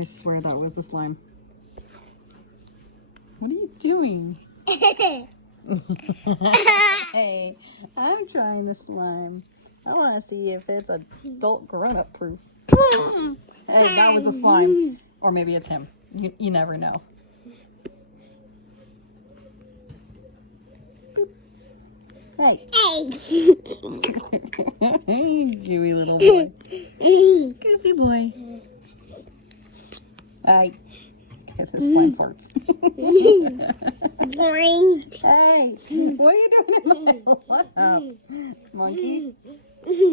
I swear that was the slime. What are you doing? Hey, I'm trying the slime. I want to see if it's adult grown-up proof. Hey, that was a slime. Or maybe it's him. You never know. Boop. Hey. Hey, gooey little boy. Goofy boy. Hey. Get the slime farts. Hey, what are you doing in my lap? Monkey?